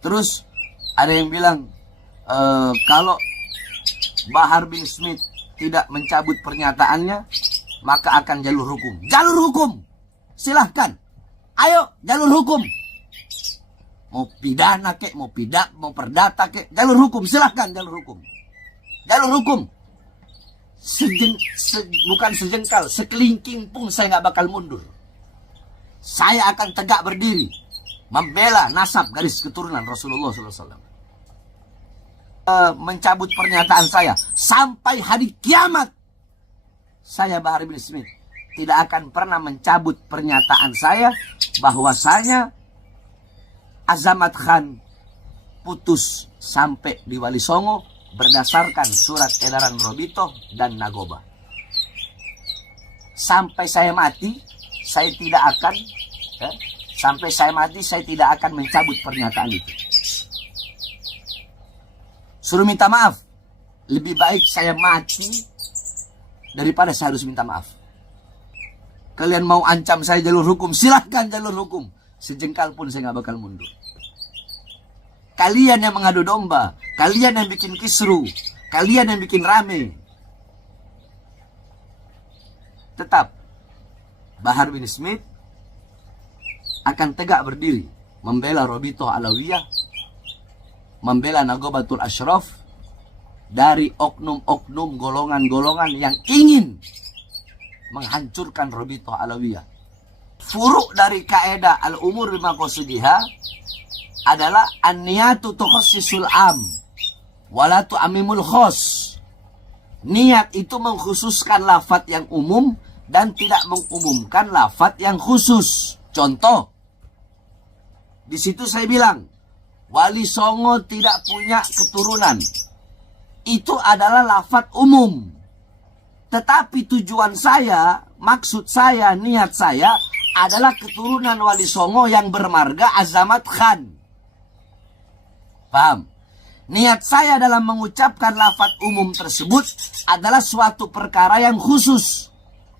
Terus ada yang bilang kalau Bahar bin Smith tidak mencabut pernyataannya, maka akan jalur hukum. Jalur hukum, silahkan. Ayo, jalur hukum. Mau pidana kek, mau perdata kek, jalur hukum, silahkan jalur hukum. Jalur hukum. Bukan sejengkal, sekelingking pun saya nggak bakal mundur. Saya akan tegak berdiri, membela nasab garis keturunan Rasulullah SAW. Mencabut pernyataan saya sampai hari kiamat. Saya Bahar bin Smith tidak akan pernah mencabut pernyataan saya bahwasanya Azamat Khan putus sampai di Wali Songo berdasarkan surat edaran Robito dan Nagoba. Sampai saya mati, saya tidak akan mencabut pernyataan itu. Suruh minta maaf. Lebih baik saya mati daripada saya harus minta maaf. Kalian mau ancam saya jalur hukum, silahkan jalur hukum. Sejengkal pun saya nggak bakal mundur. Kalian yang mengadu domba, kalian yang bikin kisru, kalian yang bikin rame. Tetap Bahar bin Smith akan tegak berdiri membela Robito Alawiyah, membela Nagobatul Ashraf dari oknum-oknum golongan-golongan yang ingin menghancurkan Robito Alawiyah. Furuk dari kaedah al-umur bimaqasidiha adalah an-niyatu tukhassisul am wala tu'ammimul khos. Niat itu mengkhususkan lafaz yang umum dan tidak mengumumkan lafaz yang khusus. Contoh, di situ saya bilang Wali Songo tidak punya keturunan. Itu adalah lafaz umum. Tetapi tujuan saya, maksud saya, niat saya adalah keturunan Wali Songo yang bermarga Azamat Khan. Paham? Niat saya dalam mengucapkan lafaz umum tersebut adalah suatu perkara yang khusus.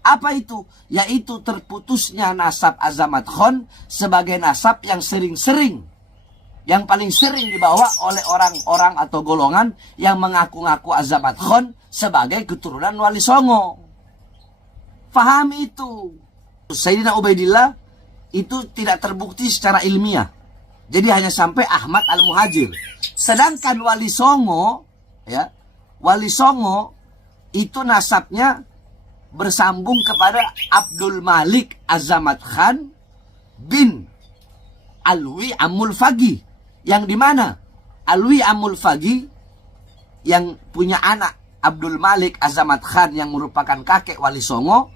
Apa itu? Yaitu terputusnya nasab Azamat Khan sebagai nasab yang sering-sering, yang paling sering dibawa oleh orang-orang atau golongan yang mengaku-ngaku Azamat Khan sebagai keturunan Wali Songo. Fahami itu. Sayyidina Ubaidillah itu tidak terbukti secara ilmiah. Jadi hanya sampai Ahmad Al-Muhajir. Sedangkan Wali Songo, ya, Wali Songo itu nasabnya bersambung kepada Abdul Malik Azamat Khan bin Alwi Amul Fagi, yang dimana Alwi Amul Fagi yang punya anak Abdul Malik Azamat Khan yang merupakan kakek Wali Songo,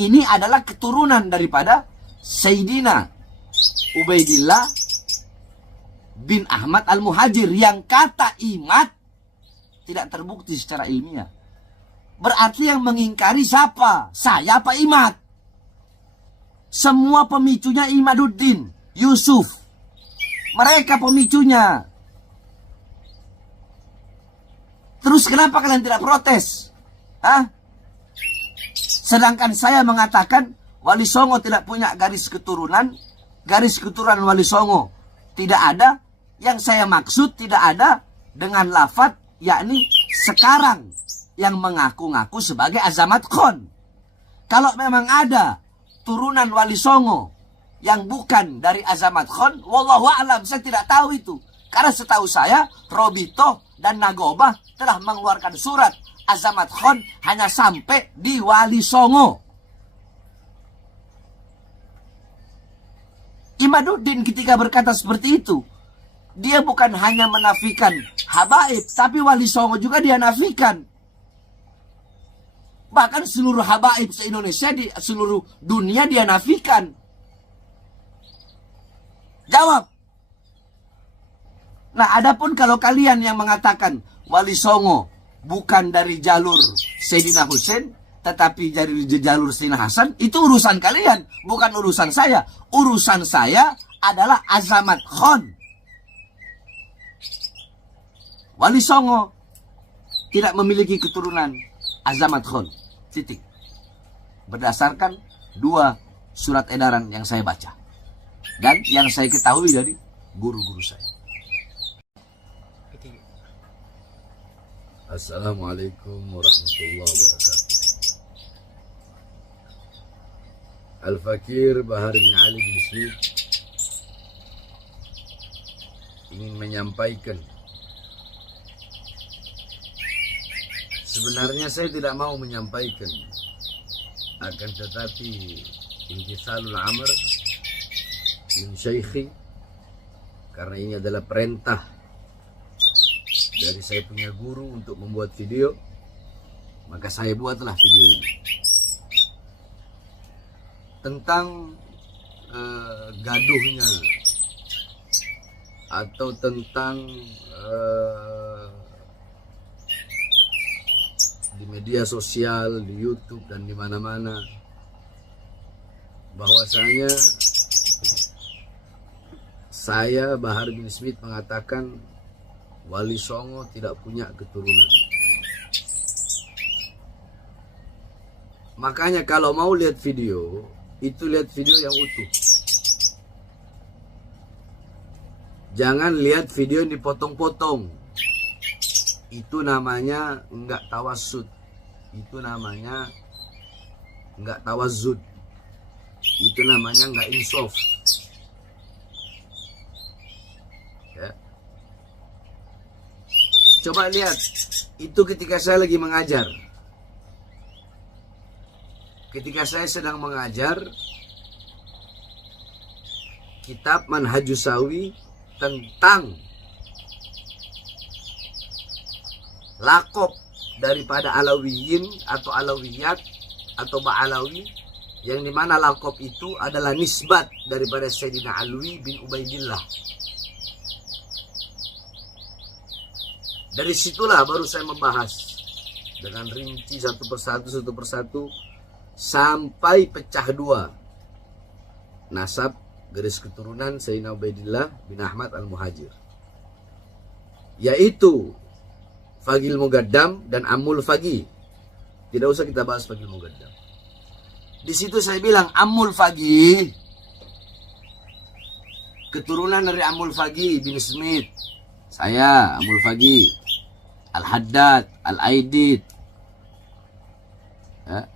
ini adalah keturunan daripada Sayyidina Ubaidillah bin Ahmad Al-Muhajir, yang kata imat tidak terbukti secara ilmiah. Berarti yang mengingkari siapa? Saya apa Imat? Semua pemicunya Imaduddin, Yusuf. Mereka pemicunya. Terus kenapa kalian tidak protes? Hah? Sedangkan saya mengatakan Wali Songo tidak punya garis keturunan Wali Songo tidak ada. Yang saya maksud tidak ada dengan lafaz yakni sekarang yang mengaku-ngaku sebagai Azamat Khan. Kalau memang ada turunan Wali Songo yang bukan dari Azamat Khan, wallahu a'lam, saya tidak tahu itu. Karena setahu saya Robito dan Nagoba telah mengeluarkan surat Azamat Khan hanya sampai di Wali Songo. Imaduddin ketika berkata seperti itu, dia bukan hanya menafikan habaib, tapi Wali Songo juga dia nafikan. Bahkan seluruh habaib se-Indonesia, di seluruh dunia dia nafikan. Jawab. Nah, adapun kalau kalian yang mengatakan Wali Songo bukan dari jalur Sayyidina Husain, tetapi dari jalur Sayyidina Hasan, itu urusan kalian, bukan urusan saya. Urusan saya adalah Azamat Khan. Wali Songo tidak memiliki keturunan Azamat Khan. Titik. Berdasarkan 2 surat edaran yang saya baca dan yang saya ketahui dari guru-guru saya. Assalamualaikum warahmatullahi wabarakatuh. Al-Fakir Bahar bin Ali bin Smith ingin menyampaikan, sebenarnya saya tidak mau menyampaikan, akan tetapi intisalul amr min syaikhi, karena ini adalah perintah dari saya punya guru untuk membuat video, maka saya buatlah video ini tentang gaduhnya atau tentang di media sosial, di YouTube dan di mana-mana, bahwasanya saya Bahar bin Smith mengatakan Wali Songo tidak punya keturunan. Makanya kalau mau lihat video, itu lihat video yang utuh. Jangan lihat video yang dipotong-potong. Itu namanya enggak tawasud. Itu namanya enggak tawazud. Itu namanya enggak insaf. Ya. Coba lihat, itu ketika saya lagi mengajar. Ketika saya sedang mengajar kitab Manhajus Sawi tentang lakop daripada Alawiyin atau Alawiyat atau Ba'alawi, yang dimana lakop itu adalah nisbat daripada Sayyidina Alwi bin Ubaidillah. Dari situlah baru saya membahas dengan rinci satu persatu sampai pecah dua nasab garis keturunan Sayyidina Ubaidillah bin Ahmad al-Muhajir, yaitu Fagil Mugaddam dan Amul Fagi. Tidak usah kita bahas Fagil Mugaddam. Di situ saya bilang Amul Fagi keturunan dari Amul Fagi bin Smith. Saya Amul Fagi, Al-Haddad, Al-Aidid, ya.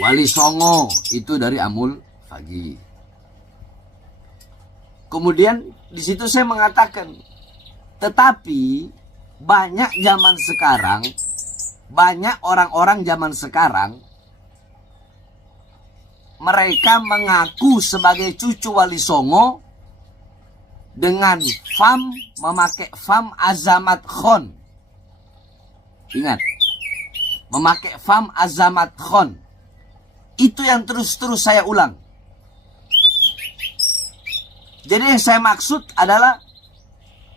Wali Songo itu dari Amul Fagi. Kemudian di situ saya mengatakan, tetapi banyak zaman sekarang, banyak orang-orang zaman sekarang, mereka mengaku sebagai cucu Wali Songo dengan memakai fam Azamat Khon. Ingat, memakai fam Azamat Khon. Itu yang terus-terus saya ulang. Jadi yang saya maksud adalah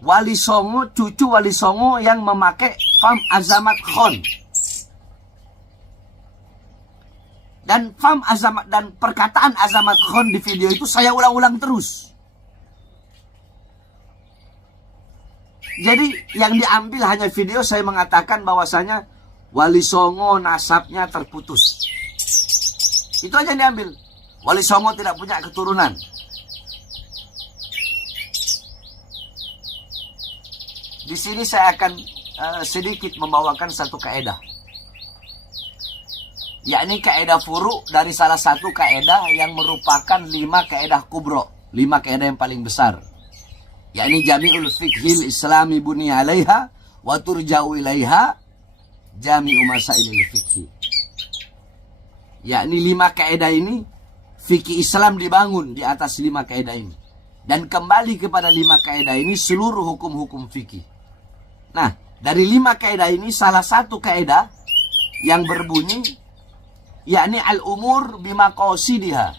Wali Songo, cucu Wali Songo yang memakai fam Azamat Khon. Dan fam Azamat dan perkataan Azamat Khon di video itu saya ulang-ulang terus. Jadi yang diambil hanya video saya mengatakan bahwasanya Wali Songo nasabnya terputus. Itu aja yang diambil. Wali Songo tidak punya keturunan. Di sini saya akan sedikit membawakan satu kaedah. Yakni kaedah furu dari salah satu kaedah yang merupakan 5 kaedah kubro. 5 kaedah yang paling besar. Yakni jami'ul fiqhil islami buni alaiha wa turja'u ilaiha jami'u masailil fiqhi. Yakni 5 kaedah ini, fikih Islam dibangun di atas 5 kaedah ini. Dan kembali kepada 5 kaedah ini seluruh hukum-hukum fikih. Nah, dari 5 kaedah ini salah satu kaedah yang berbunyi yakni al-umur bimaqasidiha.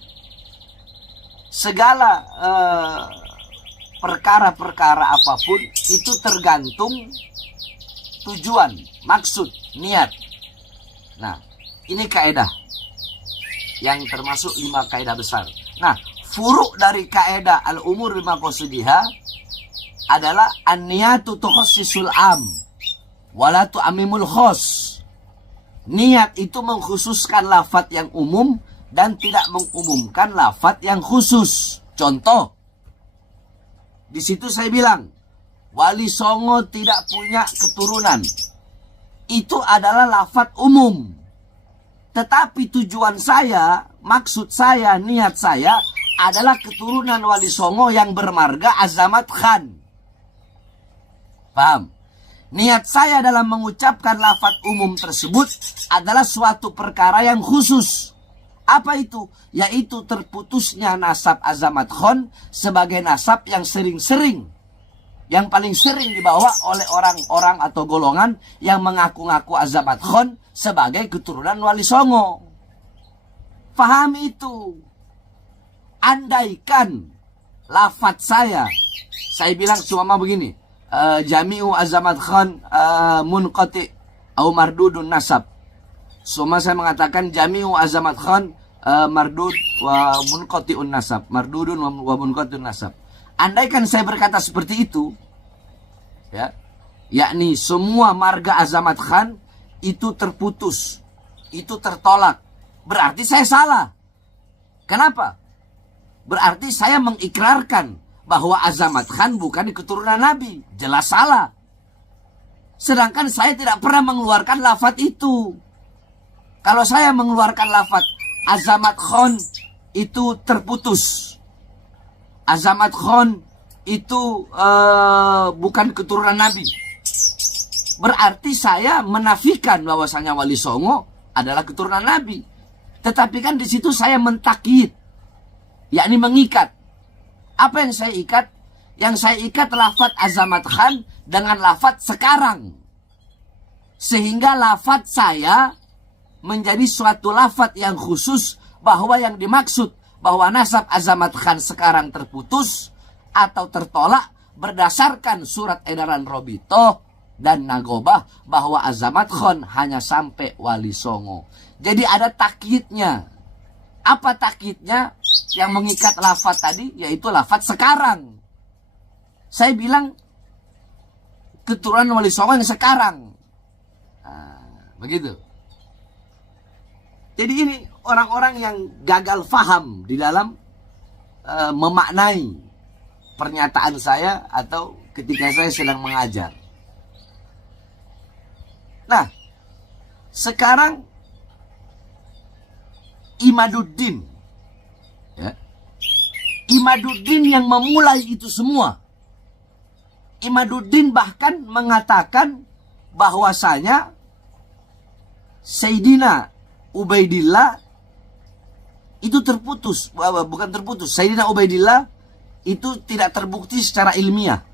Segala perkara-perkara apapun itu tergantung tujuan, maksud, niat. Nah, ini kaedah yang termasuk 5 kaedah besar. Nah, furuk dari kaedah al-umur bimaqasidiha adalah an-niyatu tukhassisul am wala tu'ammimul khos. Niat itu mengkhususkan lafaz yang umum dan tidak mengumumkan lafaz yang khusus. Contoh, di situ saya bilang Wali Songo tidak punya keturunan. Itu adalah lafadz umum. Tetapi tujuan saya, maksud saya, niat saya adalah keturunan Wali Songo yang bermarga Azamat Khan. Paham? Niat saya dalam mengucapkan lafadz umum tersebut adalah suatu perkara yang khusus. Apa itu? Yaitu terputusnya nasab Azamat Khan sebagai nasab yang sering-sering, yang paling sering dibawa oleh orang-orang atau golongan yang mengaku-ngaku Azamat Khan sebagai keturunan Wali Songo. Fahami itu. Andaikan lafadz saya bilang cuma begini, Jami'u Azamat Khan munqati atau mardudun nasab. Semua saya mengatakan Jami'u Azamat Khan mardud wa munqati'un nasab. Mardudun wa munqati'un nasab. Andaikan saya berkata seperti itu, ya, yakni semua marga Azamat Khan itu terputus, itu tertolak, berarti saya salah. Kenapa? Berarti saya mengikrarkan bahwa Azamat Khan bukan keturunan Nabi. Jelas salah. Sedangkan saya tidak pernah mengeluarkan lafadz itu. Kalau saya mengeluarkan lafadz Azamat Khan itu terputus, Azamat Khan itu bukan keturunan Nabi, berarti saya menafikan bahwasanya Wali Songo adalah keturunan Nabi. Tetapi kan di situ saya mentakyid, yakni mengikat. Apa yang saya ikat? Yang saya ikat lafadz Azamat Khan dengan lafadz sekarang. Sehingga lafadz saya menjadi suatu lafadz yang khusus, bahwa yang dimaksud bahwa nasab Azamat Khan sekarang terputus atau tertolak berdasarkan surat edaran Robitoh dan Nagobah bahwa Azamat Khan hanya sampai Wali Songo. Jadi ada takyidnya. Apa takyidnya? Yang mengikat lafadz tadi yaitu lafadz sekarang. Saya bilang keturunan Wali Songo yang sekarang. Nah, begitu. Jadi ini orang-orang yang gagal faham di dalam memaknai pernyataan saya atau ketika saya sedang mengajar. Nah, sekarang Imaduddin, ya, Imaduddin yang memulai itu semua. Imaduddin bahkan mengatakan bahwasanya Sayyidina Ubaidillah itu terputus, bukan terputus. Sayyidina Ubaidillah itu tidak terbukti secara ilmiah.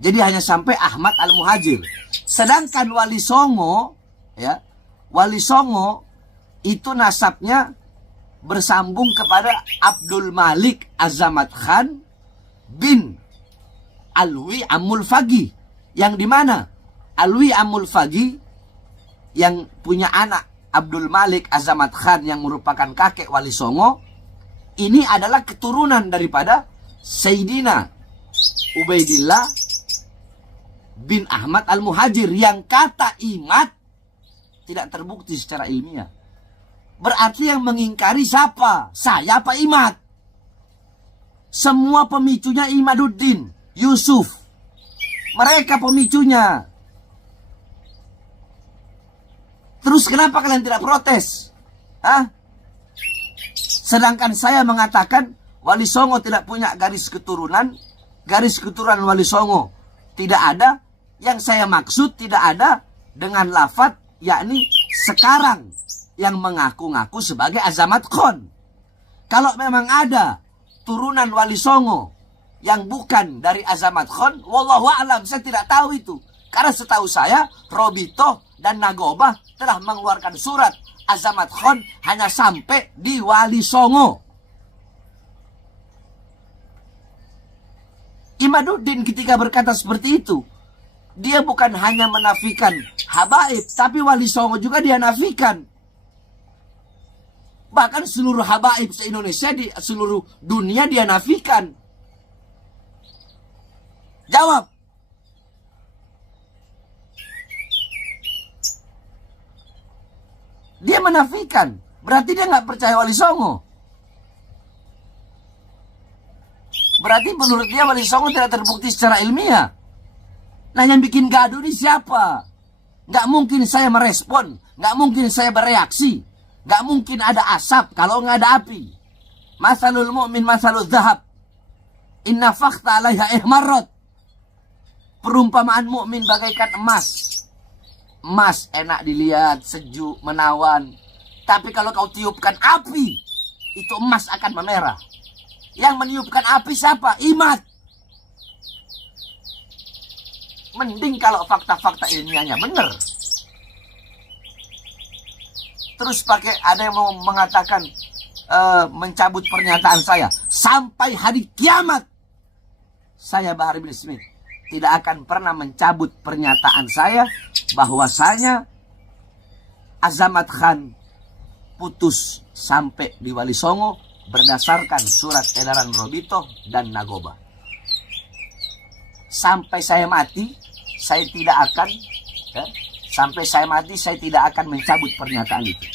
Jadi hanya sampai Ahmad Al-Muhajir. Sedangkan Wali Songo, ya, Wali Songo itu nasabnya bersambung kepada Abdul Malik Azamat Khan bin Alwi Amul Fagi, yang dimana Alwi Amul Fagi yang punya anak Abdul Malik Azamat Khan yang merupakan kakek Wali Songo, ini adalah keturunan daripada Sayyidina Ubaidillah bin Ahmad Al-Muhajir, yang kata Imad tidak terbukti secara ilmiah. Berarti yang mengingkari siapa? Saya apa Imad? Semua pemicunya Imaduddin, Yusuf. Mereka pemicunya. Terus kenapa kalian tidak protes? Hah? Sedangkan saya mengatakan Wali Songo tidak punya garis keturunan. Garis keturunan Wali Songo tidak ada. Yang saya maksud tidak ada dengan lafadz yakni sekarang yang mengaku-ngaku sebagai Azamat Khan. Kalau memang ada turunan Wali Songo yang bukan dari Azamat Khan, wallahu a'lam, saya tidak tahu itu. Karena setahu saya Robitoh dan Nagobah telah mengeluarkan surat Azamat Khan hanya sampai di Wali Songo. Imaduddin ketika berkata seperti itu, dia bukan hanya menafikan habaib, tapi Wali Songo juga dia nafikan. Bahkan seluruh habaib se-Indonesia, di seluruh dunia dia nafikan. Jawab. Dia menafikan. Berarti dia nggak percaya Wali Songo. Berarti menurut dia Wali Songo tidak terbukti secara ilmiah. Nah, yang bikin gaduh ini siapa? Nggak mungkin saya merespon, nggak mungkin saya bereaksi, nggak mungkin ada asap kalau nggak ada api. Masalul mu'min masalul zahab, inna fakta alaiha ihmarrot. Perumpamaan mukmin bagaikan emas. Emas enak dilihat, sejuk, menawan. Tapi kalau kau tiupkan api, itu emas akan memerah. Yang meniupkan api siapa? Imat. Mending kalau fakta-fakta ilmiahnya benar. Terus ada yang mau mengatakan mencabut pernyataan saya sampai hari kiamat. Saya Bahar bin Smith tidak akan pernah mencabut pernyataan saya bahwasanya Azamat Khan putus sampai di Wali Songo berdasarkan surat edaran Robito dan Nagoba. Sampai saya mati, saya tidak akan saya tidak akan mencabut pernyataan itu.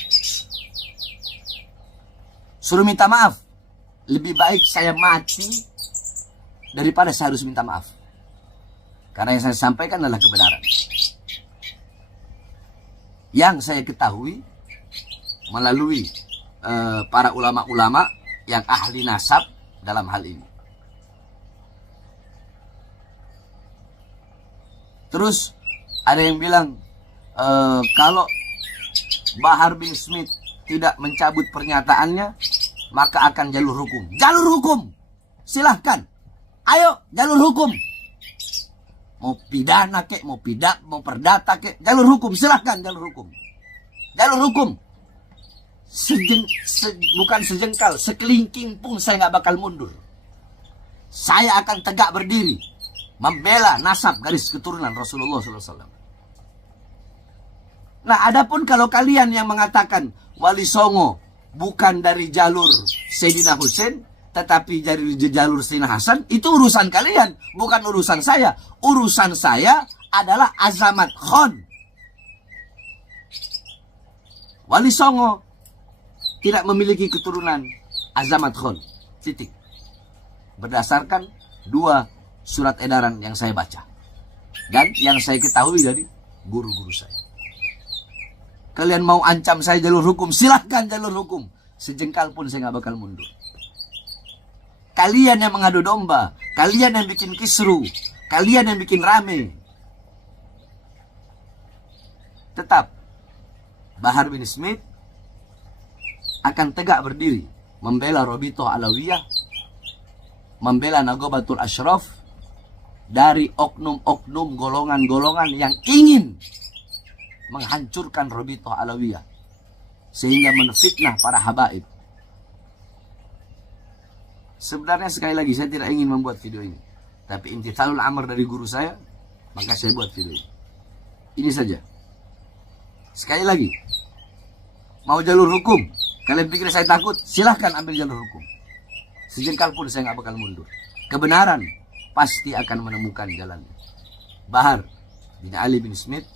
Suruh minta maaf. Lebih baik saya mati daripada saya harus minta maaf. Karena yang saya sampaikan adalah kebenaran. Yang saya ketahui melalui para ulama-ulama yang ahli nasab dalam hal ini. Terus ada yang bilang kalau Bahar bin Smith tidak mencabut pernyataannya, maka akan jalur hukum. Jalur hukum, silahkan. Ayo jalur hukum. Mau pidana kek, mau perdata kek, jalur hukum, silahkan jalur hukum. Jalur hukum. Bukan sejengkal, sekelingking pun saya nggak bakal mundur. Saya akan tegak berdiri, membela nasab garis keturunan Rasulullah SAW. Nah, adapun kalau kalian yang mengatakan Wali Songo bukan dari jalur Sayyidina Husain, tetapi dari jalur Sayyidina Hasan, itu urusan kalian, bukan urusan saya. Urusan saya adalah Azamat Khan. Wali Songo tidak memiliki keturunan Azamat Khan. Titik. Berdasarkan 2 surat edaran yang saya baca. Dan yang saya ketahui dari guru-guru saya. Kalian mau ancam saya jalur hukum, silahkan jalur hukum. Sejengkal pun saya nggak bakal mundur. Kalian yang mengadu domba, kalian yang bikin kisru, kalian yang bikin rame. Tetap Bahar bin Smith akan tegak berdiri membela Robito Alawiyah, membela Nagobatul Ashraf dari oknum-oknum golongan-golongan yang ingin menghancurkan Robito Alawiyah sehingga menfitnah para habaib. Sebenarnya sekali lagi saya tidak ingin membuat video ini, tapi imtithalul amr dari guru saya, maka saya buat video ini. Ini saja. Sekali lagi, mau jalur hukum, kalian pikir saya takut? Silahkan ambil jalur hukum. Sejengkal pun saya nggak bakal mundur. Kebenaran pasti akan menemukan jalannya. Bahar bin Ali bin Smith